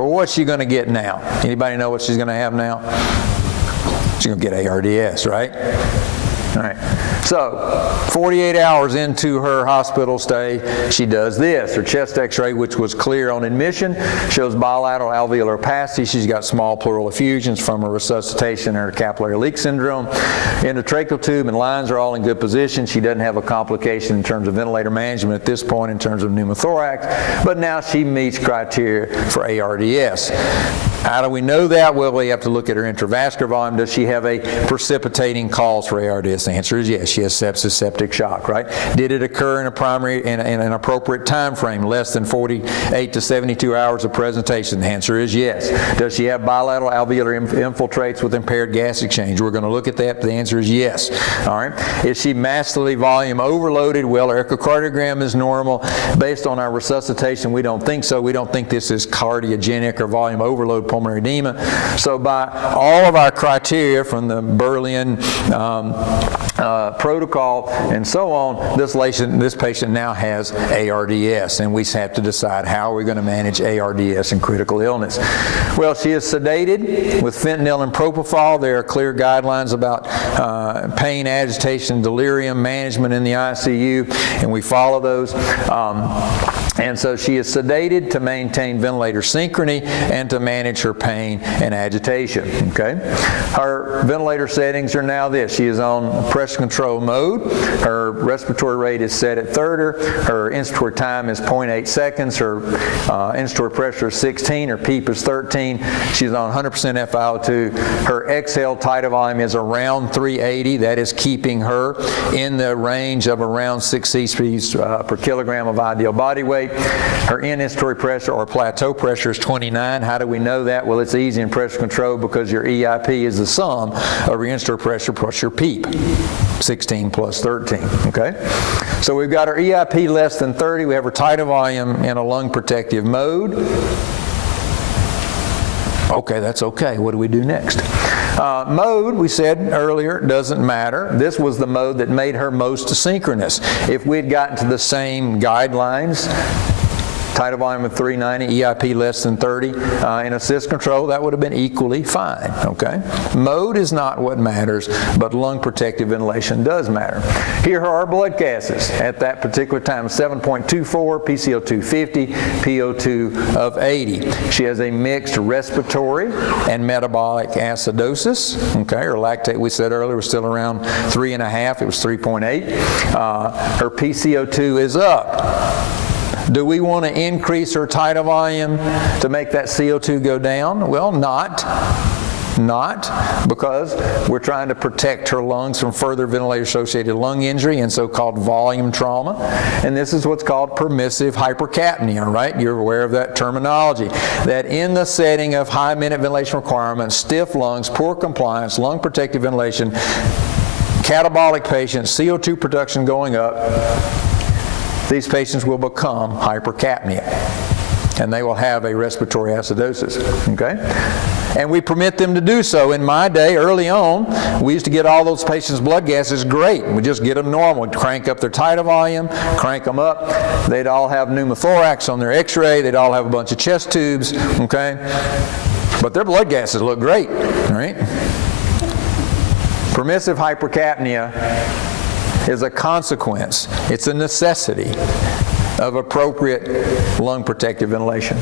Well, what's she going to get now? Anybody know what she's going to have now? She's going to get ARDS, right? All right. So, 48 hours into her hospital stay, she does this. Her chest x-ray, which was clear on admission, shows bilateral alveolar opacity. She's got small pleural effusions from her resuscitation and her capillary leak syndrome. Endotracheal tube and lines are all in good position. She doesn't have a complication in terms of ventilator management at this point in terms of pneumothorax, but now she meets criteria for ARDS. How do we know that? Well, we have to look at her intravascular volume. Does she have a precipitating cause for ARDS? The answer is yes. She has sepsis, septic shock, right? Did it occur in an appropriate time frame, less than 48 to 72 hours of presentation? The answer is yes. Does she have bilateral alveolar infiltrates with impaired gas exchange? We're going to look at that. The answer is yes. All right. Is she mastily volume overloaded? Well, her echocardiogram is normal. Based on our resuscitation, we don't think so. We don't think this is cardiogenic or volume overload pulmonary edema. So by all of our criteria from the Berlin protocol and so on, this patient now has ARDS, and we have to decide how we're going to manage ARDS in critical illness. Well, she is sedated with fentanyl and propofol. There are clear guidelines about pain, agitation, delirium management in the ICU, and we follow those. And so she is sedated to maintain ventilator synchrony and to manage her pain and agitation. Okay? Her ventilator settings are now this. She is on pressure control mode. Her respiratory rate is set at 30. Her inspiratory time is 0.8 seconds. Her inspiratory pressure is 16. Her PEEP is 13. She's on 100% FiO2. Her exhale tidal volume is around 380. That is keeping her in the range of around 6 cc's per kilogram of ideal body weight. Her in-inspiratory pressure or plateau pressure is 29. How do we know that? Well, it's easy in pressure control because your EIP is the sum of your inspiratory pressure plus your PEEP. 16 plus 13, okay? So we've got our EIP less than 30. We have her tidal volume in a lung protective mode. Okay, that's okay. What do we do next? Mode, we said earlier, doesn't matter. This was the mode that made her most asynchronous. If we'd gotten to the same guidelines, tidal volume of 390, EIP less than 30, in assist control, that would have been equally fine, okay? Mode is not what matters, but lung protective ventilation does matter. Here are our blood gases at that particular time: 7.24, PCO2 50, PO2 of 80. She has a mixed respiratory and metabolic acidosis, okay? Her lactate, we said earlier, was still around 3.5, it was 3.8. Her PCO2 is up. Do we want to increase her tidal volume to make that CO2 go down? Well, not because we're trying to protect her lungs from further ventilator-associated lung injury and so-called volume trauma. And this is what's called permissive hypercapnia, right? You're aware of that terminology. That in the setting of high-minute ventilation requirements, stiff lungs, poor compliance, lung protective ventilation, catabolic patients, CO2 production going up, these patients will become hypercapnia, and they will have a respiratory acidosis, okay? And we permit them to do so. In my day, early on, we used to get all those patients' blood gases great. We just get them normal. We'd crank up their tidal volume, crank them up. They'd all have pneumothorax on their x-ray. They'd all have a bunch of chest tubes, okay? But their blood gases look great, all right? Permissive hypercapnia is a consequence, it's a necessity of appropriate lung protective ventilation.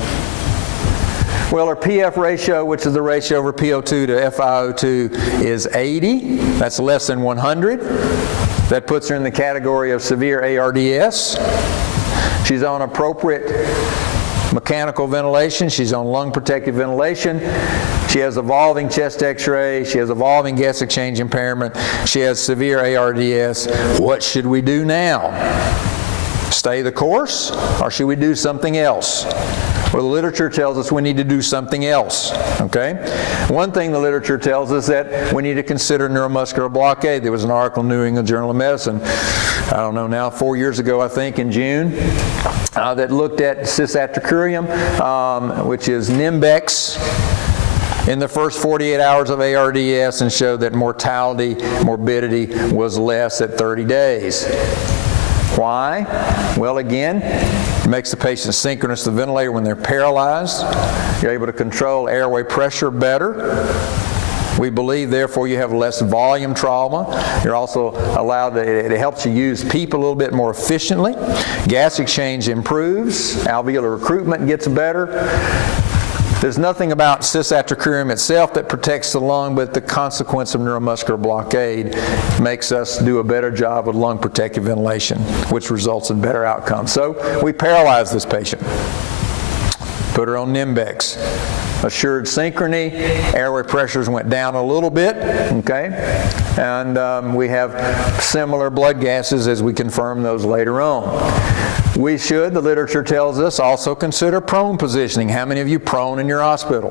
Well, our PF ratio, which is the ratio over PO2 to FiO2, is 80. That's less than 100. That puts her in the category of severe ARDS. She's on appropriate mechanical ventilation. She's on lung protective ventilation. She has evolving chest x-ray. She has evolving gas exchange impairment. She has severe ARDS. What should we do now? Stay the course, or should we do something else? Well, the literature tells us we need to do something else, okay? One thing the literature tells us that we need to consider neuromuscular blockade. There was an article in New England Journal of Medicine, I don't know now, 4 years ago, I think, in June, that looked at cisatracurium, which is Nimbex, in the first 48 hours of ARDS, and showed that mortality, morbidity was less at 30 days. Why? Well, again, it makes the patient synchronous to the ventilator when they're paralyzed. You're able to control airway pressure better. We believe, therefore, you have less volume trauma. You're also allowed to, it helps you use PEEP a little bit more efficiently. Gas exchange improves. Alveolar recruitment gets better. There's nothing about cisatracurium itself that protects the lung, but the consequence of neuromuscular blockade makes us do a better job with lung protective ventilation, which results in better outcomes. So we paralyze this patient. Put her on Nimbex. Assured synchrony, airway pressures went down a little bit, okay? And we have similar blood gases as we confirm those later on. We should, the literature tells us, also consider prone positioning. How many of you prone in your hospital?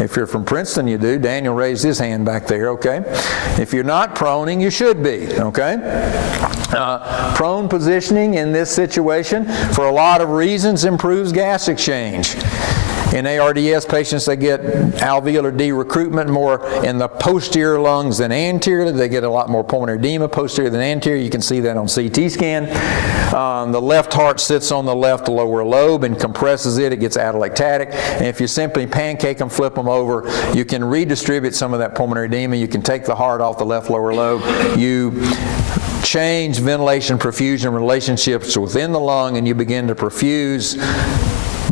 If you're from Princeton, you do. Daniel raised his hand back there, okay? If you're not proning, you should be, okay? Prone positioning in this situation, for a lot of reasons, improves gas exchange. In ARDS patients, they get alveolar de-recruitment more in the posterior lungs than anterior. They get a lot more pulmonary edema posterior than anterior. You can see that on CT scan. The left heart sits on the left lower lobe and compresses it. It gets atelectatic. And if you simply pancake them, flip them over, you can redistribute some of that pulmonary edema. You can take the heart off the left lower lobe. You change ventilation perfusion relationships within the lung, and you begin to perfuse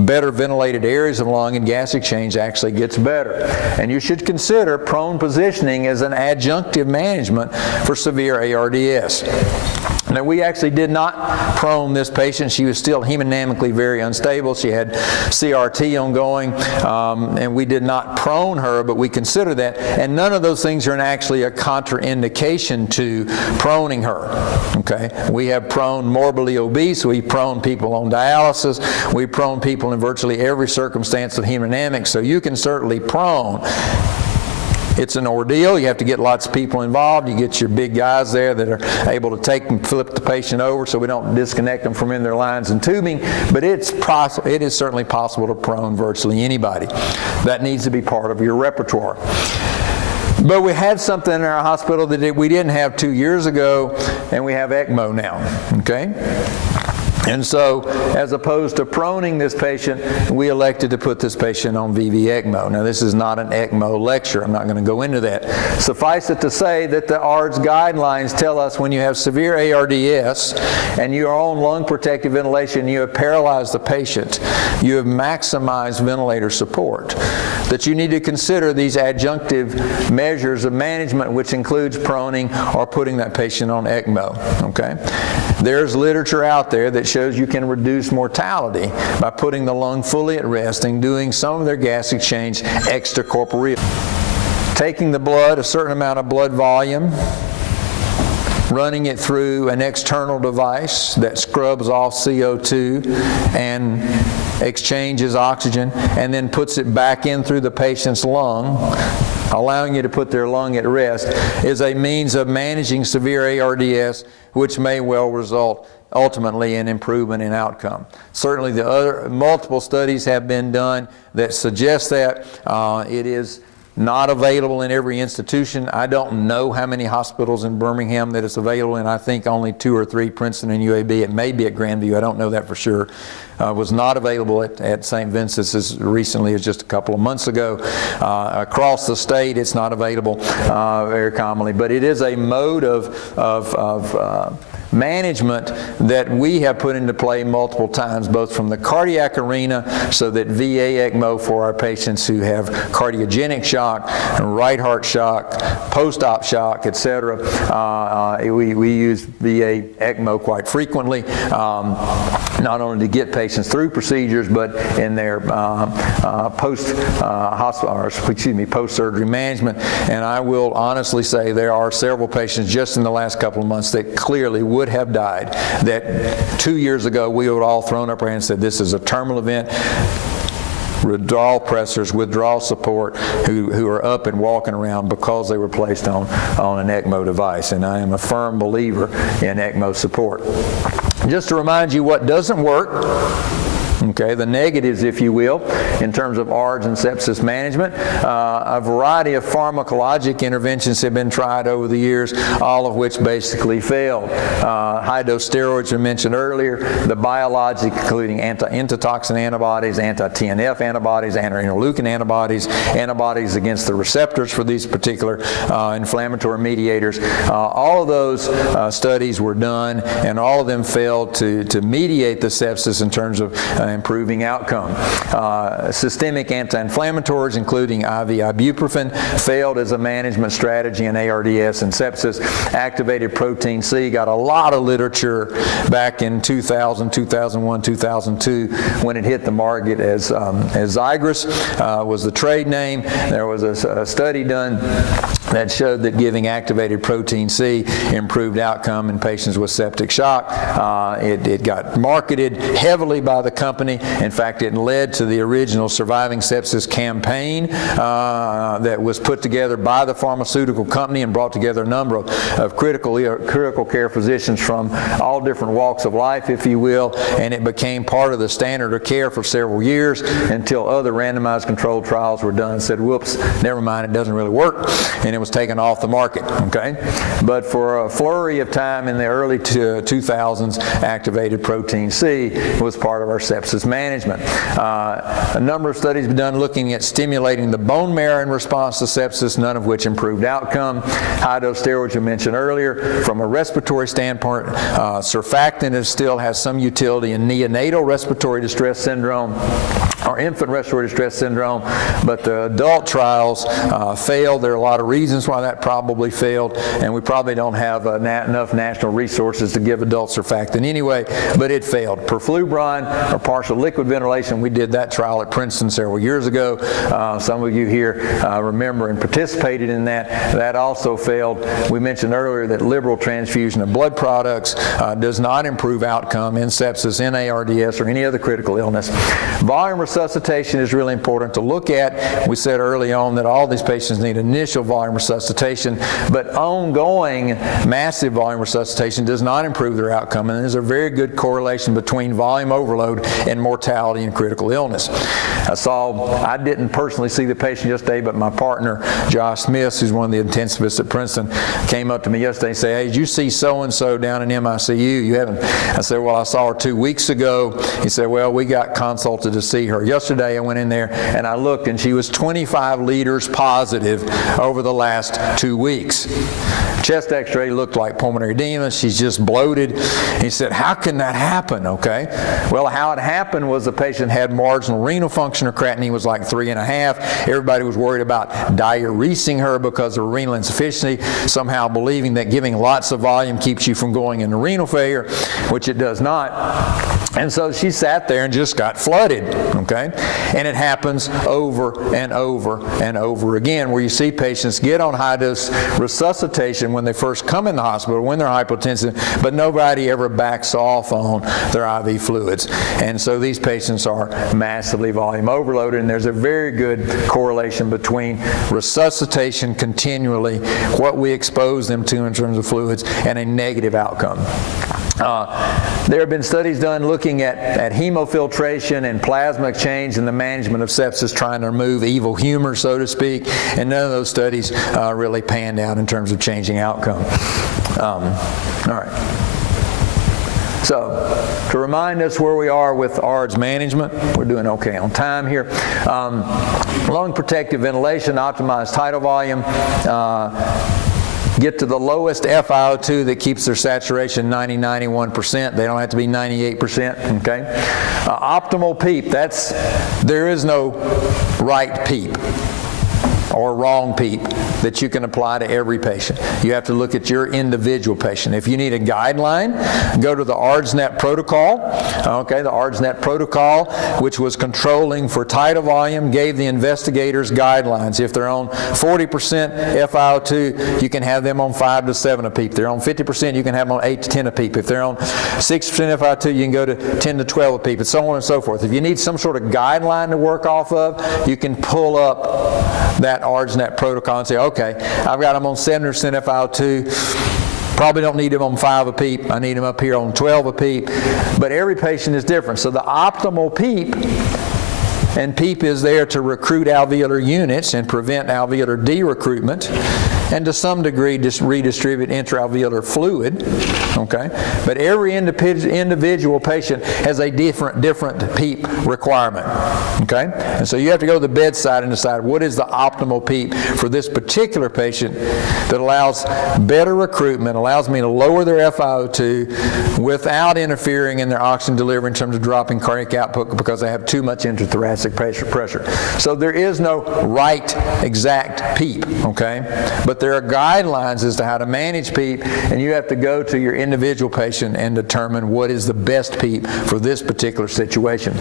better ventilated areas of lung, and gas exchange actually gets better. And you should consider prone positioning as an adjunctive management for severe ARDS. Now, we actually did not prone this patient. She was still hemodynamically very unstable. She had CRT ongoing, and we did not prone her, but we consider that. And none of those things are actually a contraindication to proning her. Okay? We have prone morbidly obese. We prone people on dialysis. We prone people in virtually every circumstance of hemodynamics. So you can certainly prone. It's an ordeal. You have to get lots of people involved. You get your big guys there that are able to take and flip the patient over so we don't disconnect them from in their lines and tubing. But it is certainly possible to prone virtually anybody. That needs to be part of your repertoire. But we had something in our hospital that we didn't have 2 years ago, and we have ECMO now, okay? And so, as opposed to proning this patient, we elected to put this patient on VV ECMO. Now, this is not an ECMO lecture. I'm not going to go into that. Suffice it to say that the ARDS guidelines tell us when you have severe ARDS and you are on lung protective ventilation, you have paralyzed the patient, you have maximized ventilator support, that you need to consider these adjunctive measures of management, which includes proning or putting that patient on ECMO. Okay? There's literature out there that shows you can reduce mortality by putting the lung fully at rest and doing some of their gas exchange extracorporeal. Taking the blood, a certain amount of blood volume, running it through an external device that scrubs off CO2 and exchanges oxygen, and then puts it back in through the patient's lung, allowing you to put their lung at rest, is a means of managing severe ARDS, which may well result ultimately in improvement in outcome. Certainly the other multiple studies have been done that suggest that. It is not available in every institution. I don't know how many hospitals in Birmingham that it's available in. I think only 2 or 3, Princeton and UAB. It may be at Grandview. I don't know that for sure. Was not available at St. Vincent's as recently as just a couple of months ago. Across the state, it's not available very commonly. But it is a mode of management that we have put into play multiple times, both from the cardiac arena, so that VA ECMO for our patients who have cardiogenic shock, right heart shock, post-op shock, etc. We use VA ECMO quite frequently, not only to get patients through procedures, but in their post-surgery management. And I will honestly say there are several patients just in the last couple of months that clearly would have died, that 2 years ago we would all thrown up our hands and said, this is a terminal event. Withdrawal pressors, withdrawal support, who are up and walking around because they were placed on an ECMO device. And I am a firm believer in ECMO support. Just to remind you what doesn't work, Okay, the negatives, if you will, in terms of ARDS and sepsis management. A variety of pharmacologic interventions have been tried over the years, all of which basically failed. High-dose steroids we mentioned earlier, the biologic, including anti-entotoxin antibodies, anti-TNF antibodies, anti-interleukin antibodies, antibodies against the receptors for these particular inflammatory mediators. All of those studies were done, and all of them failed to mediate the sepsis in terms of improving outcome. Systemic anti-inflammatories, including IV ibuprofen, failed as a management strategy in ARDS and sepsis. Activated protein C got a lot of literature back in 2000, 2001, 2002 when it hit the market as Zygris was the trade name. There was a study done that showed that giving activated protein C improved outcome in patients with septic shock. It got marketed heavily by the company. In fact, it led to the original Surviving Sepsis campaign that was put together by the pharmaceutical company and brought together a number of critical care physicians from all different walks of life, if you will, and it became part of the standard of care for several years until other randomized controlled trials were done and said, whoops, never mind, it doesn't really work, and it was taken off the market, okay? But for a flurry of time in the early 2000s, activated protein C was part of our sepsis management. A number of studies have been done looking at stimulating the bone marrow in response to sepsis, none of which improved outcome. High-dose steroids we mentioned earlier. From a respiratory standpoint, surfactant still has some utility in neonatal respiratory distress syndrome or infant respiratory distress syndrome, but the adult trials failed. There are a lot of reasons why that probably failed, and we probably don't have enough national resources to give adult surfactant anyway, but it failed. Perflubron, or partial liquid ventilation, we did that trial at Princeton several years ago. Some of you here remember and participated in that. That also failed. We mentioned earlier that liberal transfusion of blood products does not improve outcome in sepsis, in ARDS, or any other critical illness. Volume resuscitation is really important to look at. We said early on that all these patients need initial volume resuscitation, but ongoing massive volume resuscitation does not improve their outcome, and there's a very good correlation between volume overload and mortality in critical illness. I didn't personally see the patient yesterday, but my partner, Josh Smith, who's one of the intensivists at Princeton, came up to me yesterday and said, hey, did you see so-and-so down in MICU? You haven't? I said, well, I saw her 2 weeks ago. He said, well, we got consulted to see her. Yesterday I went in there and I looked, and she was 25 liters positive over the last 2 weeks. Chest x-ray looked like pulmonary edema. She's just bloated. He said, how can that happen? Okay. Well, how it happened was the patient had marginal renal function. Her creatinine was like 3.5. Everybody was worried about diuresing her because of renal insufficiency, somehow believing that giving lots of volume keeps you from going into renal failure, which it does not. And so she sat there and just got flooded, okay? And it happens over and over and over again, where you see patients get on high-dose resuscitation when they first come in the hospital, when they're hypotensive, but nobody ever backs off on their IV fluids. And so these patients are massively volume overloaded, and there's a very good correlation between resuscitation continually, what we expose them to in terms of fluids, and a negative outcome. There have been studies done looking at hemofiltration and plasma exchange in the management of sepsis, trying to remove evil humor, so to speak, and none of those studies really panned out in terms of changing outcome. All right. So, to remind us where we are with ARDS management, we're doing okay on time here. Lung protective ventilation, optimized tidal volume, get to the lowest FiO2 that keeps their saturation 90-91%. They don't have to be 98%, okay? Optimal PEEP, there is no right PEEP or wrong PEEP that you can apply to every patient. You have to look at your individual patient. If you need a guideline, go to the ARDSNet protocol. Okay, the ARDSNet protocol, which was controlling for tidal volume, gave the investigators guidelines. If they're on 40% FiO2, you can have them on 5 to 7 a PEEP. If they're on 50%, you can have them on 8 to 10 a PEEP. If they're on 6% FiO2, you can go to 10 to 12 a PEEP, and so on and so forth. If you need some sort of guideline to work off of, you can pull up that ARDSNet protocol and say, okay, I've got them on 70% FiO2, Probably don't need them on 5 a PEEP. I need them up here on 12 a PEEP. But every patient is different. So the optimal PEEP, and PEEP is there to recruit alveolar units and prevent alveolar de-recruitment, and to some degree just redistribute intraalveolar fluid, okay? But every individual patient has a different PEEP requirement, okay? And so you have to go to the bedside and decide what is the optimal PEEP for this particular patient that allows better recruitment, allows me to lower their FiO2 without interfering in their oxygen delivery in terms of dropping cardiac output because they have too much intrathoracic pressure. So there is no right exact PEEP, okay? But there are guidelines as to how to manage PEEP, and you have to go to your individual patient and determine what is the best PEEP for this particular situation.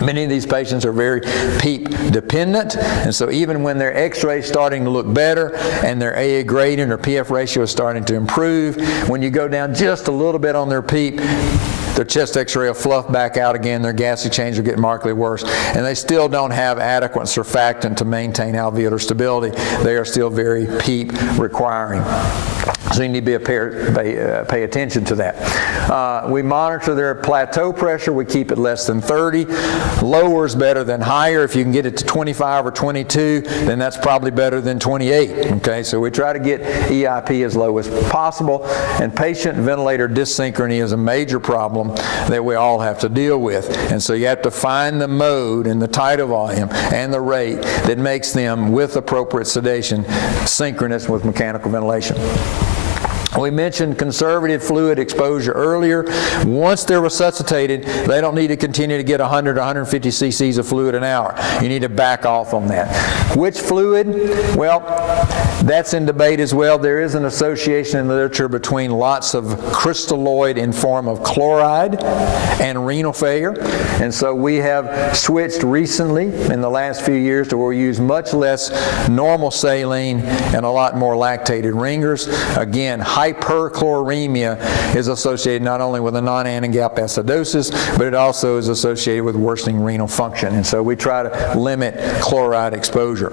Many of these patients are very PEEP dependent, and so even when their x-ray is starting to look better and their AA gradient or PF ratio is starting to improve, when you go down just a little bit on their PEEP, their chest x-ray will fluff back out again, their gas exchange will get markedly worse, and they still don't have adequate surfactant to maintain alveolar stability. They are still very PEEP requiring. So you need to pay attention to that. We monitor their plateau pressure. We keep it less than 30. Lower is better than higher. If you can get it to 25 or 22, then that's probably better than 28. Okay, so we try to get EIP as low as possible. And patient ventilator dyssynchrony is a major problem that we all have to deal with. And so you have to find the mode and the tidal volume and the rate that makes them, with appropriate sedation, synchronous with mechanical ventilation. We mentioned conservative fluid exposure earlier. Once they're resuscitated, they don't need to continue to get 100 or 150 cc's of fluid an hour. You need to back off on that. Which fluid? Well, that's in debate as well. There is an association in the literature between lots of crystalloid in form of chloride and renal failure. And so we have switched recently in the last few years to where we use much less normal saline and a lot more lactated ringers. Again, hyperchloremia is associated not only with a non-anagap acidosis, but it also is associated with worsening renal function. And so we try to limit chloride exposure.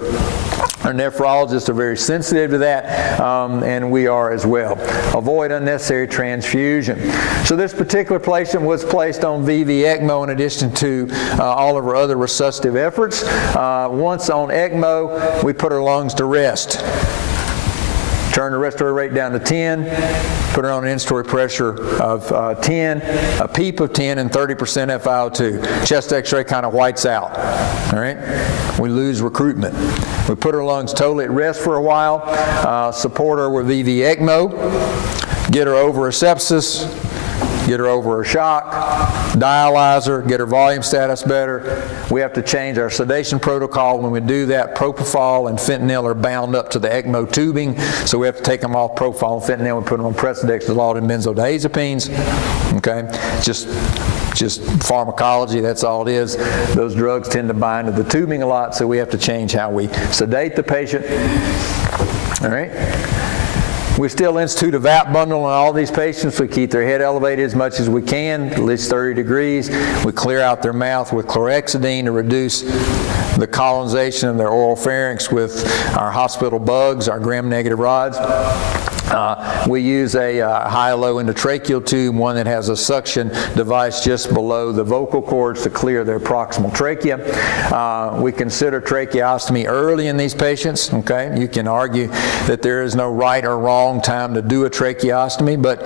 Our nephrologists are very sensitive to that, and we are as well. Avoid unnecessary transfusion. So this particular patient was placed on VV ECMO in addition to all of our other resuscitative efforts. Once on ECMO, we put her lungs to rest. Turn the respiratory rate down to 10, put her on an inspiratory pressure of 10, a PEEP of 10, and 30% FiO2. Chest x-ray kind of whites out, all right? We lose recruitment. We put her lungs totally at rest for a while, support her with VV ECMO, get her over a sepsis, get her over a shock, dialyze her, get her volume status better. We have to change our sedation protocol. When we do that, propofol and fentanyl are bound up to the ECMO tubing, so we have to take them off propofol and fentanyl and put them on precedexolol and benzodiazepines. Okay, just pharmacology, that's all it is. Those drugs tend to bind to the tubing a lot, so we have to change how we sedate the patient. All right. We still institute a VAP bundle on all these patients. We keep their head elevated as much as we can, at least 30 degrees. We clear out their mouth with chlorhexidine to reduce the colonization of their oral pharynx with our hospital bugs, our gram-negative rods. We use a high-low endotracheal tube, one that has a suction device just below the vocal cords to clear their proximal trachea. We consider tracheostomy early in these patients. Okay, you can argue that there is no right or wrong time to do a tracheostomy, but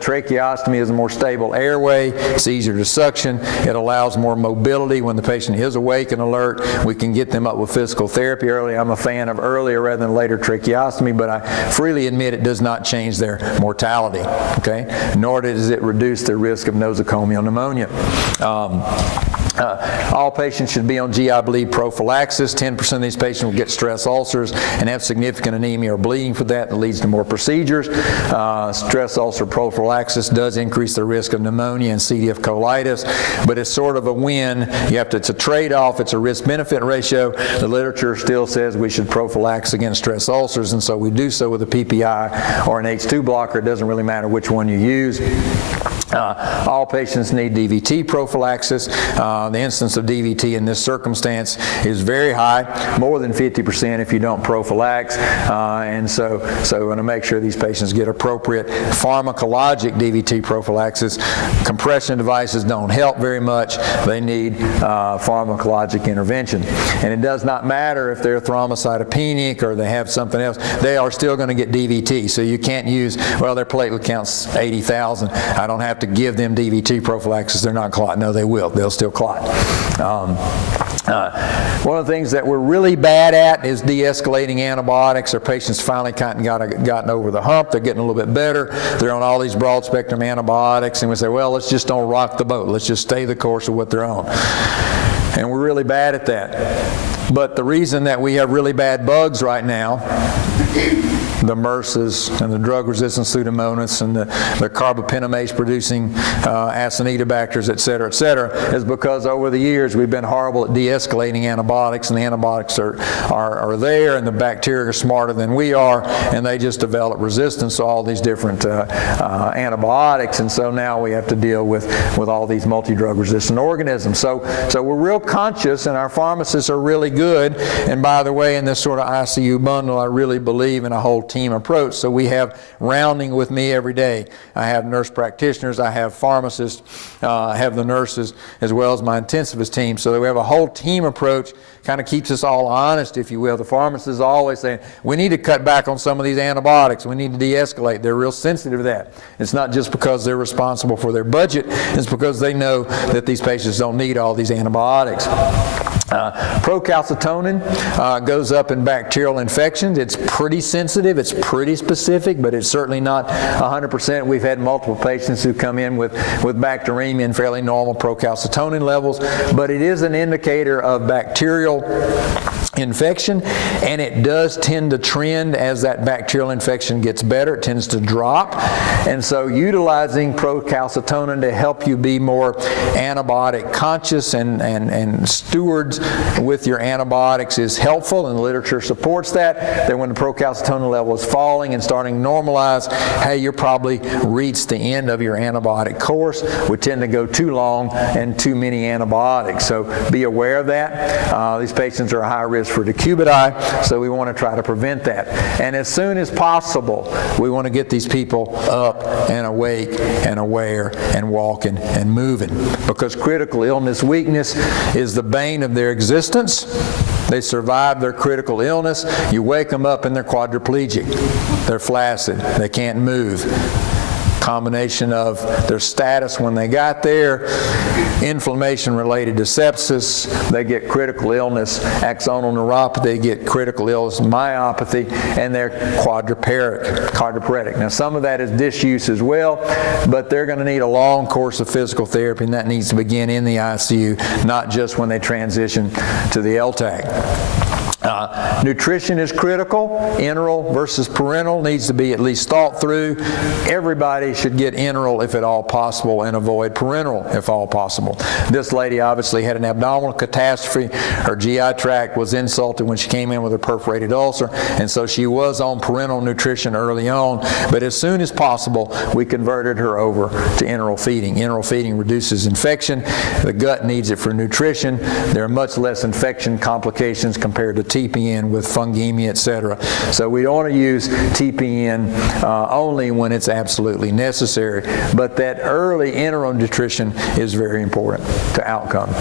tracheostomy is a more stable airway. It's easier to suction. It allows more mobility when the patient is awake and alert. We can get them up with physical therapy early. I'm a fan of earlier rather than later tracheostomy, but I freely admit it does not change their mortality, okay? Nor does it reduce their risk of nosocomial pneumonia. All patients should be on GI bleed prophylaxis. 10% of these patients will get stress ulcers and have significant anemia or bleeding for that leads to more procedures. Stress ulcer prophylaxis does increase the risk of pneumonia and C. diff colitis, but it's sort of a win. It's a trade-off. It's a risk-benefit ratio. The literature still says we should prophylax against stress ulcers, and so we do so with a PPI or an H2 blocker. It doesn't really matter which one you use. All patients need DVT prophylaxis. The incidence of DVT in this circumstance is very high, more than 50% if you don't prophylax. And so we want to make sure these patients get appropriate pharmacologic DVT prophylaxis. Compression devices don't help very much. They need pharmacologic intervention. And it does not matter if they're thrombocytopenic or they have something else. They are still going to get DVT. So you can't use, well, their platelet count's 80,000. I don't have to give them DVT prophylaxis. They're not clot. No, they will. They'll still clot. One of the things that we're really bad at is de-escalating antibiotics. Our patients finally gotten over the hump. They're getting a little bit better. They're on all these broad-spectrum antibiotics, and we say, well, let's just don't rock the boat. Let's just stay the course of what they're on. And we're really bad at that. But the reason that we have really bad bugs right now, the MRSAs and the drug-resistant Pseudomonas and the carbapenemase-producing Acinetobacters, et cetera, is because over the years we've been horrible at de-escalating antibiotics, and the antibiotics are there, and the bacteria are smarter than we are, and they just develop resistance to all these different antibiotics, and so now we have to deal with all these multi-drug-resistant organisms. So we're real conscious, and our pharmacists are really good, and by the way, in this sort of ICU bundle, I really believe in a whole team approach. So we have rounding with me every day. I have nurse practitioners, I have pharmacists, I have the nurses, as well as my intensivist team. So we have a whole team approach, kind of keeps us all honest, if you will. The pharmacist is always saying, we need to cut back on some of these antibiotics. We need to de-escalate. They're real sensitive to that. It's not just because they're responsible for their budget. It's because they know that these patients don't need all these antibiotics. Procalcitonin goes up in bacterial infections. It's pretty sensitive. It's pretty specific, but it's certainly not 100%. We've had multiple patients who come in with bacteremia and fairly normal procalcitonin levels, but it is an indicator of bacterial infection, and it does tend to trend as that bacterial infection gets better. It tends to drop, and so utilizing procalcitonin to help you be more antibiotic conscious and stewards with your antibiotics is helpful, and the literature supports that when the procalcitonin level is falling and starting to normalize, hey, you're probably reached the end of your antibiotic course. We tend to go too long and too many antibiotics, so be aware of that. These patients are a high risk for decubiti, so we want to try to prevent that. And as soon as possible, we want to get these people up and awake and aware and walking and moving, because critical illness weakness is the bane of their existence. They survive their critical illness. You wake them up and they're quadriplegic. They're flaccid. They can't move. Combination of their status when they got there, inflammation related to sepsis, they get critical illness, axonal neuropathy, they get critical illness myopathy, and they're quadriplegic. Now some of that is disuse as well, but they're going to need a long course of physical therapy, and that needs to begin in the ICU, not just when they transition to the LTAC. Nutrition is critical. Enteral versus parenteral needs to be at least thought through. Everybody should get enteral if at all possible and avoid parenteral if all possible. This lady obviously had an abdominal catastrophe. Her GI tract was insulted when she came in with a perforated ulcer, and so she was on parenteral nutrition early on, but as soon as possible we converted her over to enteral feeding. Enteral feeding reduces infection. The gut needs it for nutrition. There are much less infection complications compared to TPN with fungemia, etc. So we don't want to use TPN only when it's absolutely necessary, but that early enteral nutrition is very important to outcome.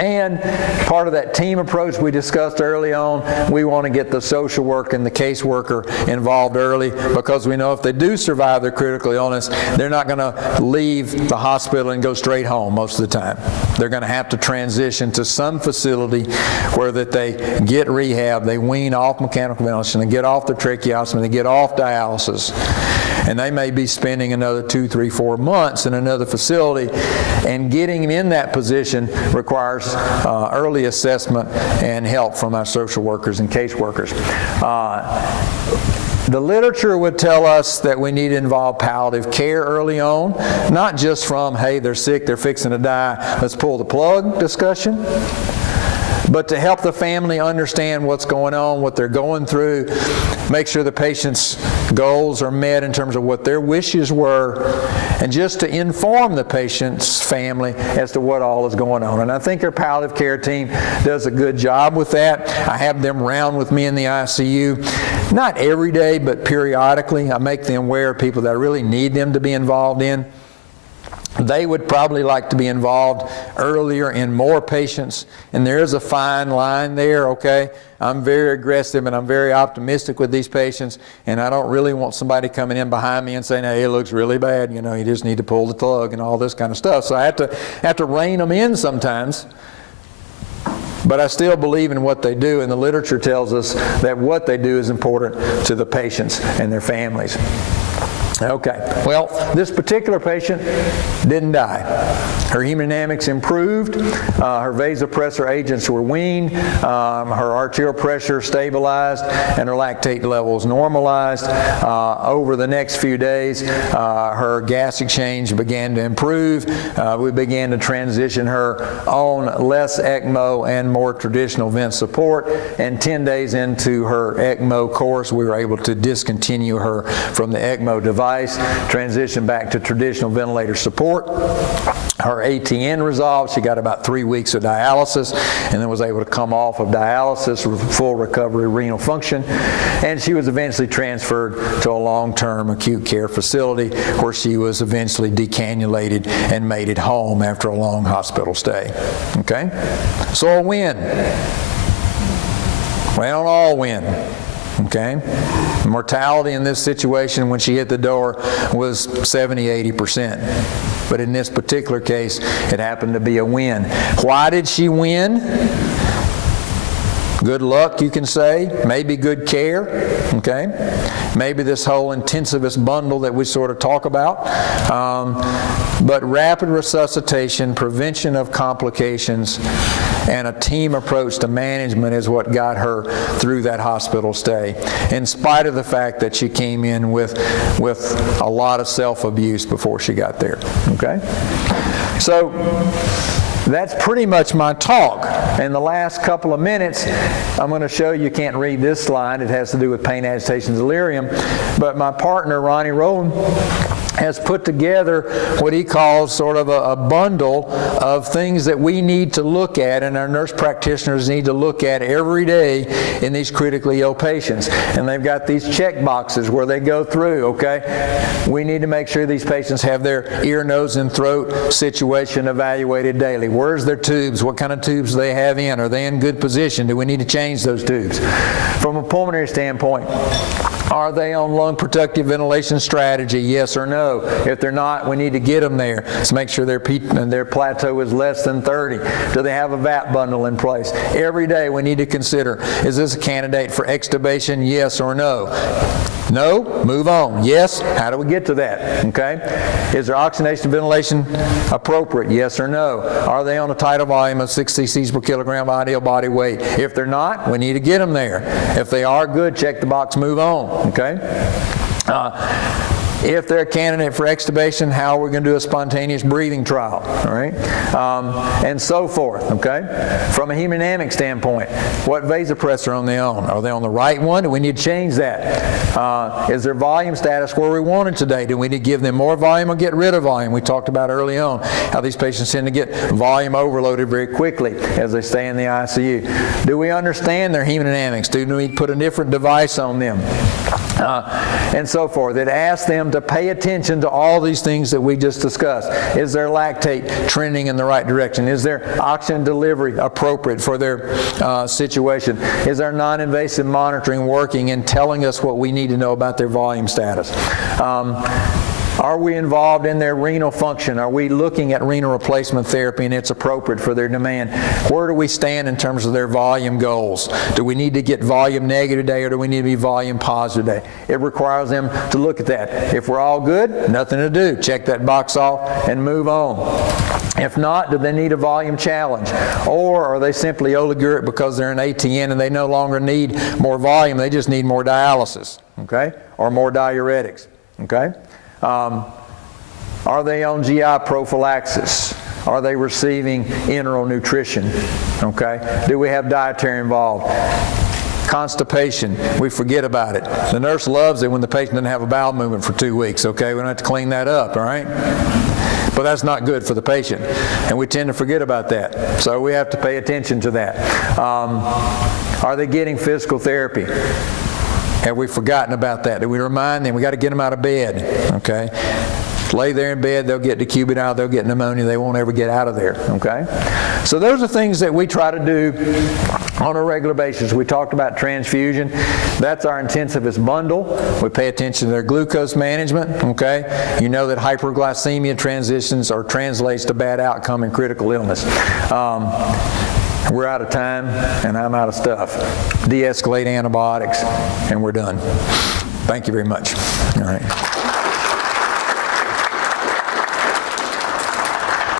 And part of that team approach we discussed early on, we want to get the social worker and the caseworker involved early, because we know if they do survive their critical illness, they're not going to leave the hospital and go straight home most of the time. They're going to have to transition to some facility where that they get rehab, they wean off mechanical ventilation, they get off the tracheostomy, they get off dialysis. And they may be spending another 2, 3, 4 months in another facility, and getting them in that position requires early assessment and help from our social workers and caseworkers. The literature would tell us that we need to involve palliative care early on, not just from, hey, they're sick, they're fixing to die, let's pull the plug discussion, but to help the family understand what's going on, what they're going through, make sure the patient's goals are met in terms of what their wishes were, and just to inform the patient's family as to what all is going on. And I think our palliative care team does a good job with that. I have them round with me in the ICU, not every day, but periodically. I make them aware of people that I really need them to be involved in. They would probably like to be involved earlier in more patients, and there is a fine line there, okay? I'm very aggressive and I'm very optimistic with these patients, and I don't really want somebody coming in behind me and saying, hey, it looks really bad, you know, you just need to pull the plug and all this kind of stuff. So I have to rein them in sometimes. But I still believe in what they do, and the literature tells us that what they do is important to the patients and their families. Okay, well, this particular patient didn't die. Her hemodynamics improved, her vasopressor agents were weaned, her arterial pressure stabilized, and her lactate levels normalized. Over the next few days, her gas exchange began to improve. We began to transition her on less ECMO and more traditional vent support, and 10 days into her ECMO course, we were able to discontinue her from the ECMO device, transition back to traditional ventilator support. Her ATN resolved. She got about 3 weeks of dialysis and then was able to come off of dialysis with full recovery renal function. And she was eventually transferred to a long-term acute care facility where she was eventually decannulated and made it home after a long hospital stay. Okay? So a win. We don't all win. Okay? Mortality in this situation when she hit the door was 70–80%. But in this particular case, it happened to be a win. Why did she win? Good luck, you can say. Maybe good care. Okay? Maybe this whole intensivist bundle that we sort of talk about. But rapid resuscitation, prevention of complications, and a team approach to management is what got her through that hospital stay, in spite of the fact that she came in with a lot of self-abuse before she got there. Okay? So that's pretty much my talk. In the last couple of minutes, I'm going to show you can't read this slide. It has to do with pain, agitation, delirium. But my partner, Ronnie Rowland, has put together what he calls sort of a bundle of things that we need to look at and our nurse practitioners need to look at every day in these critically ill patients. And they've got these check boxes where they go through, okay? We need to make sure these patients have their ear, nose, and throat situation evaluated daily. Where's their tubes? What kind of tubes do they have in? Are they in good position? Do we need to change those tubes? From a pulmonary standpoint, are they on lung protective ventilation strategy? Yes or no? If they're not, we need to get them there. Let's make sure their plateau is less than 30. Do they have a VAP bundle in place? Every day we need to consider, is this a candidate for extubation? Yes or no? No? Move on. Yes? How do we get to that? Okay? Is their oxygenation ventilation appropriate? Yes or no? Are they on a tidal volume of 6 cc's per kilogram of ideal body weight? If they're not, we need to get them there. If they are good, check the box, move on. Okay? If they're a candidate for extubation, how are we going to do a spontaneous breathing trial? All right? And so forth, okay? From a hemodynamic standpoint, what vasopressor are they on? Are they on the right one? Do we need to change that? Is their volume status where we want it today? Do we need to give them more volume or get rid of volume? We talked about early on how these patients tend to get volume overloaded very quickly as they stay in the ICU. Do we understand their hemodynamics? Do we put a different device on them? And so forth. It asks them to pay attention to all these things that we just discussed. Is their lactate trending in the right direction? Is their oxygen delivery appropriate for their situation? Is our non-invasive monitoring working and telling us what we need to know about their volume status? Are we involved in their renal function? Are we looking at renal replacement therapy and it's appropriate for their demand? Where do we stand in terms of their volume goals? Do we need to get volume negative today or do we need to be volume positive today? It requires them to look at that. If we're all good, nothing to do. Check that box off and move on. If not, do they need a volume challenge? Or are they simply oliguric because they're an ATN and they no longer need more volume, they just need more dialysis, okay? Or more diuretics, okay? Are they on GI prophylaxis? Are they receiving enteral nutrition? Okay. Do we have dietary involved? Constipation, we forget about it. The nurse loves it when the patient doesn't have a bowel movement for 2 weeks, okay? We don't have to clean that up, all right? But that's not good for the patient, and we tend to forget about that. So we have to pay attention to that. Are they getting physical therapy? Have we forgotten about that? Do we remind them? We got to get them out of bed, okay? Lay there in bed, they'll get decubital, they'll get pneumonia, they won't ever get out of there, okay? So those are things that we try to do on a regular basis. We talked about transfusion. That's our intensivist bundle. We pay attention to their glucose management, okay? You know that hyperglycemia translates to bad outcome in critical illness. We're out of time, and I'm out of stuff. De-escalate antibiotics, and we're done. Thank you very much. All right.